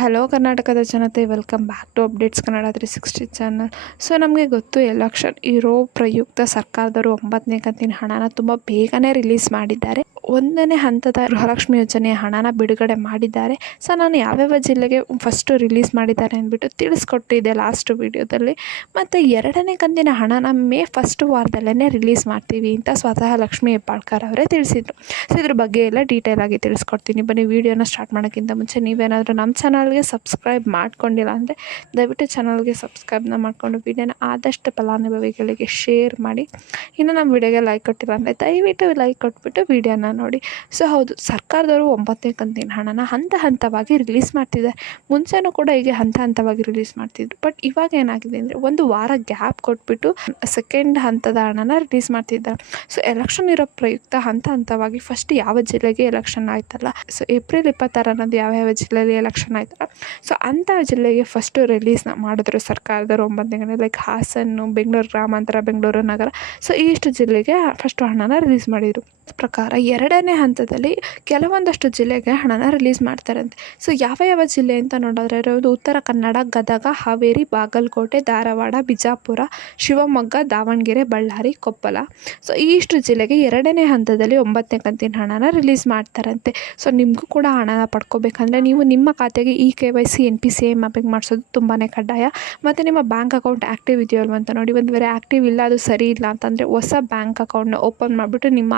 Hello ಕರ್ನಾಟಕದ ಜನತೆ, welcome back to updates Kannada 360 channel. So ನಮಗೆ ಗೊತ್ತು, ಎಲೆಕ್ಷನ್ ಇರೋ ಪ್ರಯುಕ್ತ ಸರ್ಕಾರದವರು 9ನೇ ಕಂತಿನ ಹಣನ ತುಂಬ ಬೇಗನೆ ರಿಲೀಸ್ ಮಾಡಿದ್ದಾರೆ. 1ನೇ ಹಂತದ ಗೃಹಲಕ್ಷ್ಮಿ ಯೋಜನೆಯ ಹಣನ ಬಿಡುಗಡೆ ಮಾಡಿದ್ದಾರೆ. ಸೊ ನಾನು ಯಾವ್ಯಾವ ಜಿಲ್ಲೆಗೆ ಫಸ್ಟು ರಿಲೀಸ್ ಮಾಡಿದ್ದಾರೆ ಅಂದ್ಬಿಟ್ಟು ತಿಳಿಸ್ಕೊಟ್ಟಿದ್ದೆ ಲಾಸ್ಟ್ ವೀಡಿಯೋದಲ್ಲಿ. ಮತ್ತು 2ನೇ ಕಂತಿನ ಹಣನ ಮೇ ಫಸ್ಟ್ ವಾರದಲ್ಲೇ ರಿಲೀಸ್ ಮಾಡ್ತೀವಿ ಅಂತ ಸ್ವತಃ ಲಕ್ಷ್ಮೀ ಹೆಬ್ಬಾಳ್ಕರ್ ಅವರೇ ತಿಳಿಸಿದರು. ಸೊ ಇದ್ರ ಬಗ್ಗೆ ಎಲ್ಲ ಡೀಟೇಲ್ ಆಗಿ ತಿಳಿಸ್ಕೊಡ್ತೀನಿ. ಬನ್ನಿ, ವೀಡಿಯೋನ ಸ್ಟಾರ್ಟ್ ಮಾಡೋಕ್ಕಿಂತ ಮುಂಚೆ ನೀವೇನಾದರೂ ನಮ್ಮ ಚಾನಲ್ಗೆ ಸಬ್ಸ್ಕ್ರೈಬ್ ಮಾಡ್ಕೊಂಡಿಲ್ಲ ಅಂದರೆ ದಯವಿಟ್ಟು ಚಾನಲ್ಗೆ ಸಬ್ಸ್ಕ್ರೈಬ್ನ ಮಾಡಿಕೊಂಡು ವೀಡಿಯೋನ ಆದಷ್ಟು ಫಲಾನುಭವಿಗಳಿಗೆ ಶೇರ್ ಮಾಡಿ. ಇನ್ನು ನಮ್ಮ ವೀಡಿಯೋಗೆ ಲೈಕ್ ಕೊಟ್ಟಿಲ್ಲ ಅಂದರೆ ದಯವಿಟ್ಟು ಲೈಕ್ ಕೊಟ್ಬಿಟ್ಟು ವೀಡಿಯೋನ ನೋಡಿ. ಸೊ ಹೌದು, ಸರ್ಕಾರದವರು 9ನೇ ಕಂತಿನ ಹಣನ ಹಂತ ಹಂತವಾಗಿ ರಿಲೀಸ್ ಮಾಡ್ತಿದ್ದಾರೆ. ಮುಂಚೆನೂ ಕೂಡ ಹೀಗೆ ಹಂತ ಹಂತವಾಗಿ ರಿಲೀಸ್ ಮಾಡ್ತಿದ್ರು. ಬಟ್ ಇವಾಗ ಏನಾಗಿದೆ ಅಂದರೆ ಒಂದು ವಾರ ಗ್ಯಾಪ್ ಕೊಟ್ಬಿಟ್ಟು ಸೆಕೆಂಡ್ ಹಂತದ ಹಣನ ರಿಲೀಸ್ ಮಾಡ್ತಿದ್ದಾರೆ. ಸೊ ಎಲೆಕ್ಷನ್ ಇರೋ ಪ್ರಯುಕ್ತ ಹಂತ ಹಂತವಾಗಿ ಫಸ್ಟ್ ಯಾವ ಜಿಲ್ಲೆಗೆ ಎಲೆಕ್ಷನ್ ಆಯ್ತಲ್ಲ, ಸೊ ಏಪ್ರಿಲ್ 26 ಯಾವ್ಯಾವ ಜಿಲ್ಲೆಯಲ್ಲಿ ಎಲೆಕ್ಷನ್ ಆಯ್ತಲ್ಲ, ಸೊ ಅಂಥ ಜಿಲ್ಲೆಗೆ ಫಸ್ಟು ರಿಲೀಸ್ನ ಮಾಡಿದ್ರು ಸರ್ಕಾರದವರು 9ನೇ. ಲೈಕ್ ಹಾಸನ್ನು, ಬೆಂಗಳೂರು ಗ್ರಾಮಾಂತರ, ಬೆಂಗಳೂರು ನಗರ, ಸೊ ಇಷ್ಟು ಜಿಲ್ಲೆಗೆ ಫಸ್ಟು ಹಣನ ರಿಲೀಸ್ ಮಾಡಿದರು. ಪ್ರಕಾರ 2ನೇ ಹಂತದಲ್ಲಿ ಕೆಲವೊಂದಷ್ಟು ಜಿಲ್ಲೆಗೆ ಹಣನ ರಿಲೀಸ್ ಮಾಡ್ತಾರಂತೆ. ಸೊ ಯಾವ ಜಿಲ್ಲೆ ಅಂತ ನೋಡಿದ್ರೆ ಇರೋದು ಉತ್ತರ ಕನ್ನಡ, ಗದಗ, ಹಾವೇರಿ, ಬಾಗಲಕೋಟೆ, ಧಾರವಾಡ, ಬಿಜಾಪುರ, ಶಿವಮೊಗ್ಗ, ದಾವಣಗೆರೆ, ಬಳ್ಳಾರಿ, ಕೊಪ್ಪಳ. ಸೊ ಇಷ್ಟು ಜಿಲ್ಲೆಗೆ 2ನೇ ಹಂತದಲ್ಲಿ 9ನೇ ಕಂತಿನ ಹಣನ ರಿಲೀಸ್ ಮಾಡ್ತಾರಂತೆ. ಸೊ ನಿಮಗೂ ಕೂಡ ಹಣನ ಪಡ್ಕೋಬೇಕಂದ್ರೆ ನೀವು ನಿಮ್ಮ ಖಾತೆಗೆ KYC NPCI ಮ್ಯಾಪಿಂಗ್ ಮಾಡಿಸೋದು ತುಂಬಾ ಕಡ್ಡಾಯ. ಮತ್ತು ನಿಮ್ಮ ಬ್ಯಾಂಕ್ ಅಕೌಂಟ್ ಆ್ಯಕ್ಟಿವ್ ಇದೆಯೋ ಅಲ್ವ ಅಂತ ನೋಡಿ. ಒಂದು ವೇಳೆ ಆ್ಯಕ್ಟಿವ್ ಇಲ್ಲ, ಅದು ಸರಿ ಇಲ್ಲ ಅಂತಂದರೆ ಹೊಸ ಬ್ಯಾಂಕ್ ಅಕೌಂಟ್ನ ಓಪನ್ ಮಾಡಿಬಿಟ್ಟು ನಿಮ್ಮ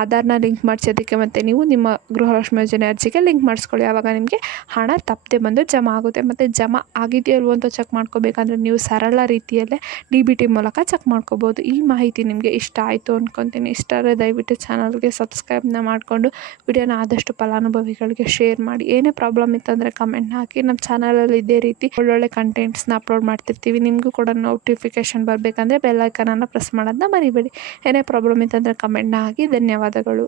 ಆಧಾರ್ನ ಲಿಂಕ್ ಮಾಡಿಸೋದಕ್ಕೆ ಮತ್ತು ನೀವು ನಿಮ್ಮ ಗೃಹಲಕ್ಷ್ಮಿ ಯೋಜನೆ ಅರ್ಜಿಗೆ ಲಿಂಕ್ ಮಾಡಿಸ್ಕೊಳ್ಳಿ. ಆವಾಗ ನಿಮಗೆ ಹಣ ತಪ್ಪದೆ ಬಂದು ಜಮಾ ಆಗುತ್ತೆ. ಮತ್ತು ಜಮಾ ಆಗಿದೆಯೋ ಅಲ್ವೋ ಅಂತ ಚೆಕ್ ಮಾಡ್ಕೋಬೇಕಂದ್ರೆ ನೀವು ಸರಳ ರೀತಿಯಲ್ಲೇ DBT ಮೂಲಕ ಚೆಕ್ ಮಾಡ್ಕೋಬೋದು. ಈ ಮಾಹಿತಿ ನಿಮಗೆ ಇಷ್ಟ ಆಯಿತು ಅಂದ್ಕೊತೀನಿ. ಇಷ್ಟ ಆದರೆ ದಯವಿಟ್ಟು ಚಾನಲ್ಗೆ ಸಬ್ಸ್ಕ್ರೈಬ್ನ ಮಾಡಿಕೊಂಡು ವಿಡಿಯೋನ ಆದಷ್ಟು ಫಲಾನುಭವಿಗಳಿಗೆ ಶೇರ್ ಮಾಡಿ. ಏನೇ ಪ್ರಾಬ್ಲಮ್ ಇತ್ತಂದರೆ ಕಮೆಂಟ್ ಹಾಕಿ. ನಮ್ಮ ಚಾನಲಲ್ಲಿ ಇದೇ ರೀತಿ ಒಳ್ಳೊಳ್ಳೆ ಕಂಟೆಂಟ್ಸ್ನ ಅಪ್ಲೋಡ್ ಮಾಡ್ತಿರ್ತೀವಿ. ನಿಮಗೂ ಕೂಡ ನೋಟಿಫಿಕೇಷನ್ ಬರಬೇಕಂದ್ರೆ ಬೆಲ್ ಐಕನನ್ನು ಪ್ರೆಸ್ ಮಾಡೋದನ್ನ ಮರಿಬೇಡಿ. ಏನೇ ಪ್ರಾಬ್ಲಮ್ ಇತ್ತಂದರೆ ಕಮೆಂಟ್ನ ಹಾಕಿ. ಧನ್ಯವಾದಗಳು.